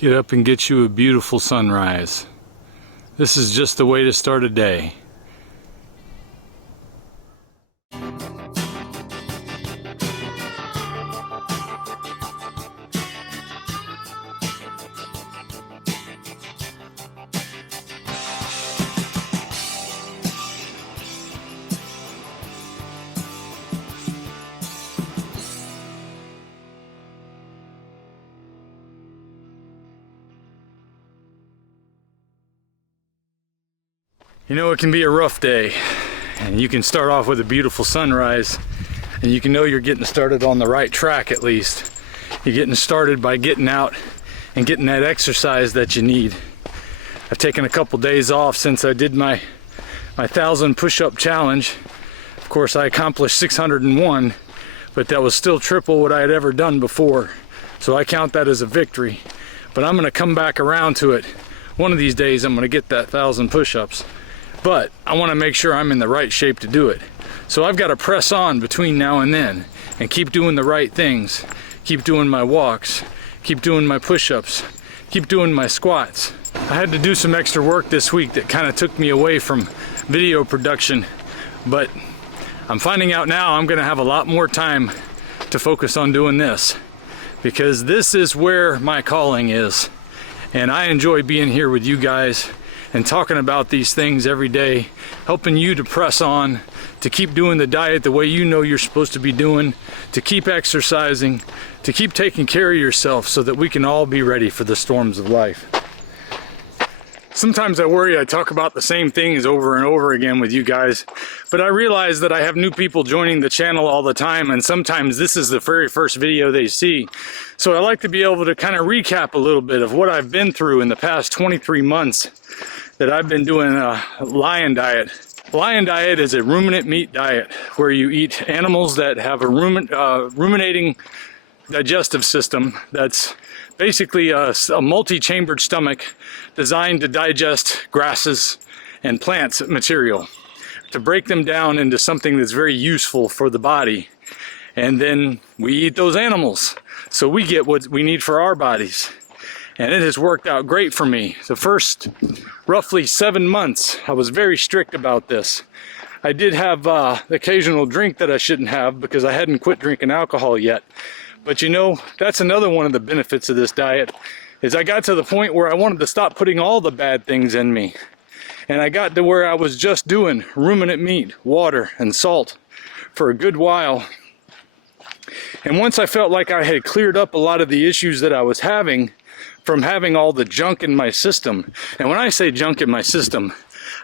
Get up and get you a beautiful sunrise. This is just the way to start a day. You know, it can be a rough day, and you can start off with a beautiful sunrise, and you can know you're getting started on the right track at least. You're getting started by getting out and getting that exercise that you need. I've taken a couple days off since I did my 1,000 push-up challenge. Of course, I accomplished 601, but that was still triple what I had ever done before. So I count that as a victory. But I'm gonna come back around to it. One of these days, I'm gonna get that 1,000 push-ups. But I want to make sure I'm in the right shape to do it. So I've got to press on between now and then and keep doing the right things. Keep doing my walks, keep doing my push-ups, keep doing my squats. I had to do some extra work this week that kind of took me away from video production, but I'm finding out now I'm going to have a lot more time to focus on doing this, because this is where my calling is. And I enjoy being here with you guys and talking about these things every day, helping you to press on, to keep doing the diet the way you know you're supposed to be doing, to keep exercising, to keep taking care of yourself so that we can all be ready for the storms of life. Sometimes I worry I talk about the same things over and over again with you guys, but I realize that I have new people joining the channel all the time, and sometimes this is the very first video they see. So I like to be able to kind of recap a little bit of what I've been through in the past 23 months that I've been doing a lion diet. Lion diet is a ruminant meat diet where you eat animals that have a ruminating digestive system that's basically a multi-chambered stomach designed to digest grasses and plants material, to break them down into something that's very useful for the body. And then we eat those animals, so we get what we need for our bodies. And it has worked out great for me. The first roughly 7 months, I was very strict about this. I did have the occasional drink that I shouldn't have because I hadn't quit drinking alcohol yet. But you know, that's another one of the benefits of this diet, is I got to the point where I wanted to stop putting all the bad things in me. And I got to where I was just doing ruminant meat, water, and salt for a good while. And once I felt like I had cleared up a lot of the issues that I was having from having all the junk in my system, and when I say junk in my system,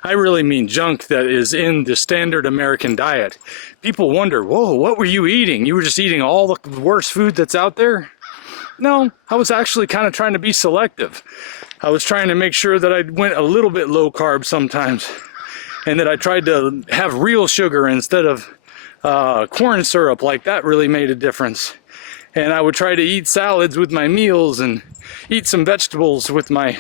I really mean junk that is in the standard American diet. People wonder, whoa, what were you eating? You were just eating all the worst food that's out there? No, I was actually kind of trying to be selective. I was trying to make sure that I went a little bit low carb sometimes, and that I tried to have real sugar instead of corn syrup. Like, that really made a difference. And I would try to eat salads with my meals and eat some vegetables with my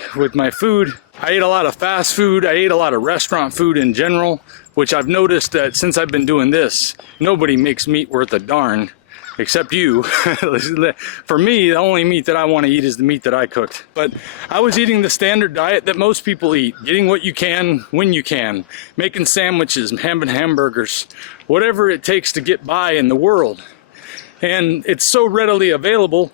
food. I ate a lot of fast food. I ate a lot of restaurant food in general, which I've noticed that since I've been doing this, nobody makes meat worth a darn, except you. For me, the only meat that I want to eat is the meat that I cooked. But I was eating the standard diet that most people eat, getting what you can when you can, making sandwiches, having hamburgers, whatever it takes to get by in the world. And it's so readily available,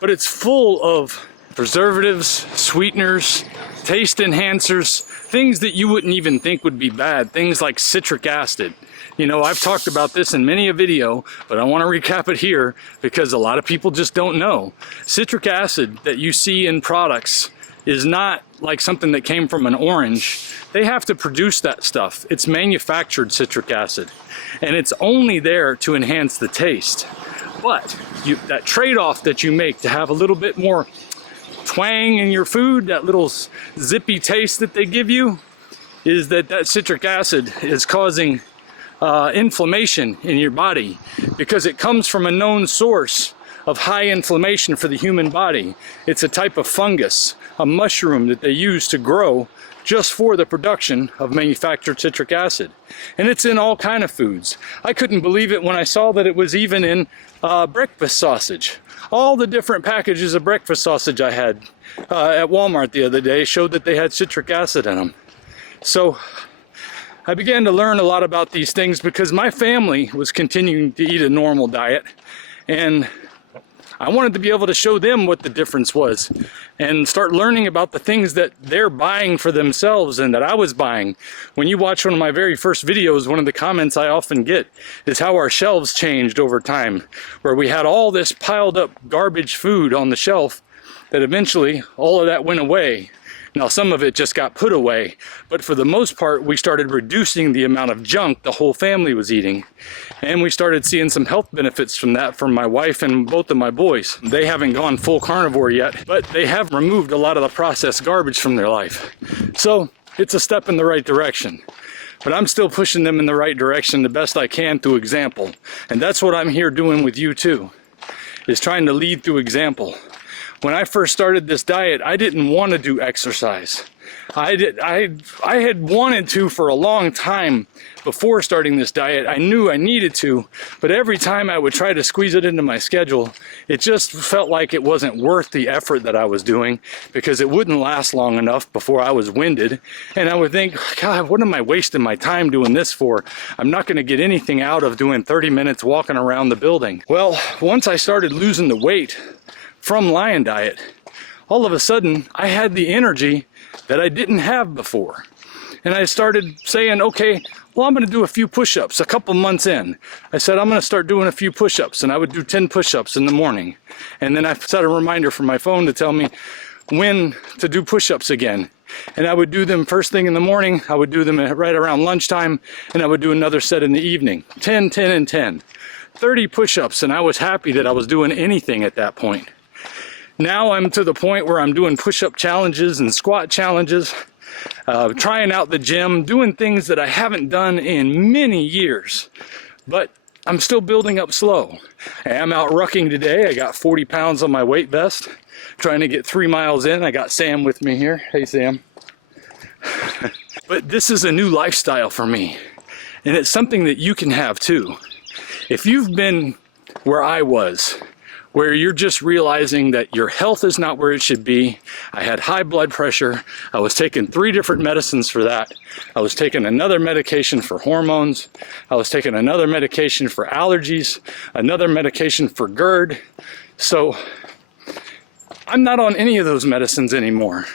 but it's full of preservatives, sweeteners, taste enhancers, things that you wouldn't even think would be bad, things like citric acid. You know, I've talked about this in many a video, but I want to recap it here because a lot of people just don't know. Citric acid that you see in products is not like something that came from an orange. They have to produce that stuff. It's manufactured citric acid, and it's only there to enhance the taste. But that trade-off that you make to have a little bit more twang in your food, that little zippy taste that they give you, is that citric acid is causing inflammation in your body, because it comes from a known source of high inflammation for the human body. It's a type of fungus, a mushroom that they use to grow just for the production of manufactured citric acid. And it's in all kind of foods. I couldn't believe it when I saw that it was even in breakfast sausage. All the different packages of breakfast sausage I had at Walmart the other day showed that they had citric acid in them. So I began to learn a lot about these things because my family was continuing to eat a normal diet, and I wanted to be able to show them what the difference was and start learning about the things that they're buying for themselves and that I was buying. When you watch one of my very first videos, one of the comments I often get is how our shelves changed over time, where we had all this piled up garbage food on the shelf that eventually all of that went away. Now, some of it just got put away, but for the most part, we started reducing the amount of junk the whole family was eating. And we started seeing some health benefits from that from my wife and both of my boys. They haven't gone full carnivore yet, but they have removed a lot of the processed garbage from their life. So it's a step in the right direction. But I'm still pushing them in the right direction the best I can through example. And that's what I'm here doing with you too, is trying to lead through example. When I first started this diet, I didn't want to do exercise. I had wanted to for a long time before starting this diet. I knew I needed to, but every time I would try to squeeze it into my schedule, it just felt like it wasn't worth the effort that I was doing because it wouldn't last long enough before I was winded. And I would think, God, what am I wasting my time doing this for? I'm not going to get anything out of doing 30 minutes walking around the building. Well, once I started losing the weight from Lion Diet, all of a sudden I had the energy that I didn't have before. And I started saying, okay, well, I'm going to do a few push-ups. A couple months in, I said, I'm going to start doing a few push-ups, and I would do 10 push-ups in the morning. And then I set a reminder for my phone to tell me when to do push-ups again. And I would do them first thing in the morning, I would do them right around lunchtime, and I would do another set in the evening. 10, 10, and 10. 30 push-ups, and I was happy that I was doing anything at that point. Now I'm to the point where I'm doing push-up challenges and squat challenges, trying out the gym, doing things that I haven't done in many years, but I'm still building up slow. I'm out rucking today. I got 40 pounds on my weight vest, trying to get 3 miles in. I got Sam with me here. Hey, Sam. But this is a new lifestyle for me, and it's something that you can have too. If you've been where I was, where you're just realizing that your health is not where it should be. I had high blood pressure. I was taking 3 different medicines for that. I was taking another medication for hormones. I was taking another medication for allergies, another medication for GERD. So I'm not on any of those medicines anymore.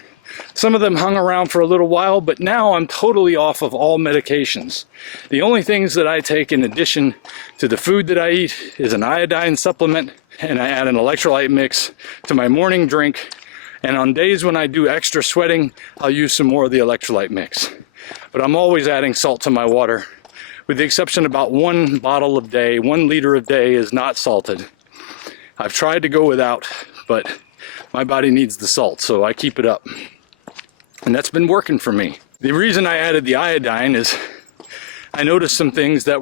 Some of them hung around for a little while, but now I'm totally off of all medications. The only things that I take in addition to the food that I eat is an iodine supplement, and I add an electrolyte mix to my morning drink. And on days when I do extra sweating, I'll use some more of the electrolyte mix. But I'm always adding salt to my water, with the exception about 1 bottle a day, 1 liter a day is not salted. I've tried to go without, but my body needs the salt, so I keep it up. And that's been working for me. The reason I added the iodine is I noticed some things that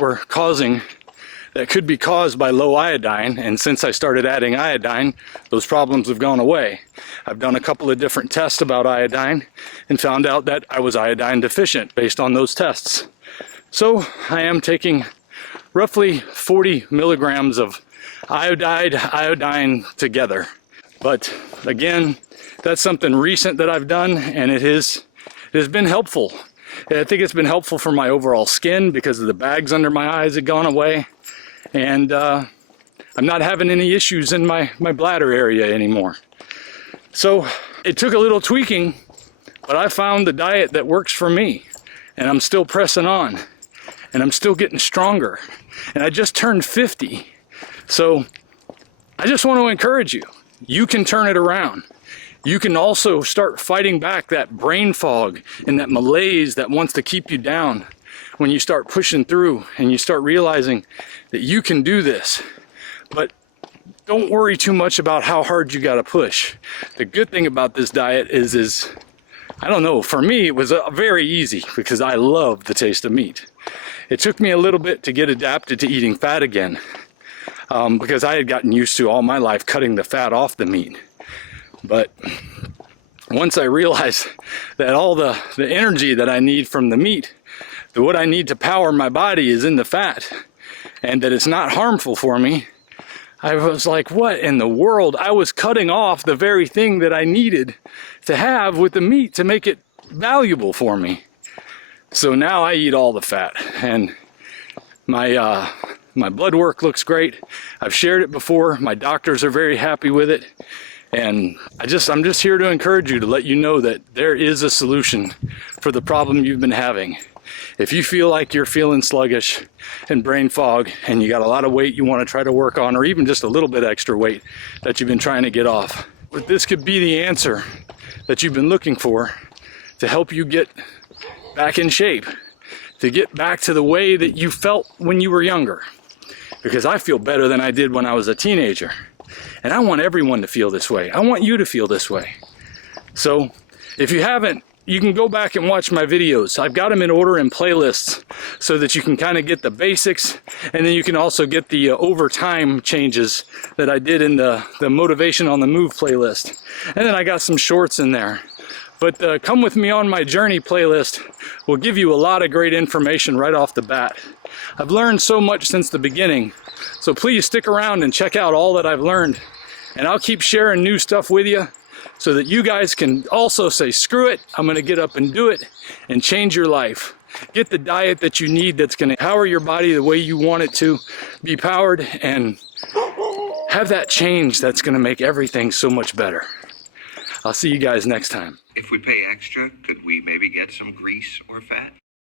could be caused by low iodine, and since I started adding iodine, those problems have gone away. I've done a couple of different tests about iodine and found out that I was iodine deficient based on those tests. So I am taking roughly 40 milligrams of iodine together. But again, that's something recent that I've done, and it has been helpful. I think it's been helpful for my overall skin because of the bags under my eyes had gone away. And I'm not having any issues in my bladder area anymore. So it took a little tweaking, but I found the diet that works for me. And I'm still pressing on. And I'm still getting stronger. And I just turned 50. So I just want to encourage you. You can turn it around. You can also start fighting back that brain fog and that malaise that wants to keep you down when you start pushing through and you start realizing that you can do this. But don't worry too much about how hard you got to push. The good thing about this diet is I don't know, for me it was very easy because I love the taste of meat. It took me a little bit to get adapted to eating fat again. because I had gotten used to all my life cutting the fat off the meat. But once I realized that all the energy that I need from the meat, that what I need to power my body is in the fat, and that it's not harmful for me, I was like, what in the world? I was cutting off the very thing that I needed to have with the meat to make it valuable for me. So now I eat all the fat, and my blood work looks great. I've shared it before. My doctors are very happy with it. And I'm just here to encourage you, to let you know that there is a solution for the problem you've been having. If you feel like you're feeling sluggish and brain fog, and you got a lot of weight you want to try to work on, or even just a little bit extra weight that you've been trying to get off, but this could be the answer that you've been looking for to help you get back in shape, to get back to the way that you felt when you were younger. Because I feel better than I did when I was a teenager. And I want everyone to feel this way. I want you to feel this way. So if you haven't, you can go back and watch my videos. I've got them in order in playlists so that you can kind of get the basics, and then you can also get the overtime changes that I did in the Motivation on the Move playlist. And then I got some shorts in there. But Come With Me on My Journey playlist will give you a lot of great information right off the bat. I've learned so much since the beginning, so please stick around and check out all that I've learned. And I'll keep sharing new stuff with you so that you guys can also say, screw it, I'm gonna get up and do it and change your life. Get the diet that you need that's gonna power your body the way you want it to be powered, and have that change that's gonna make everything so much better. I'll see you guys next time. If we pay extra, could we maybe get some grease or fat?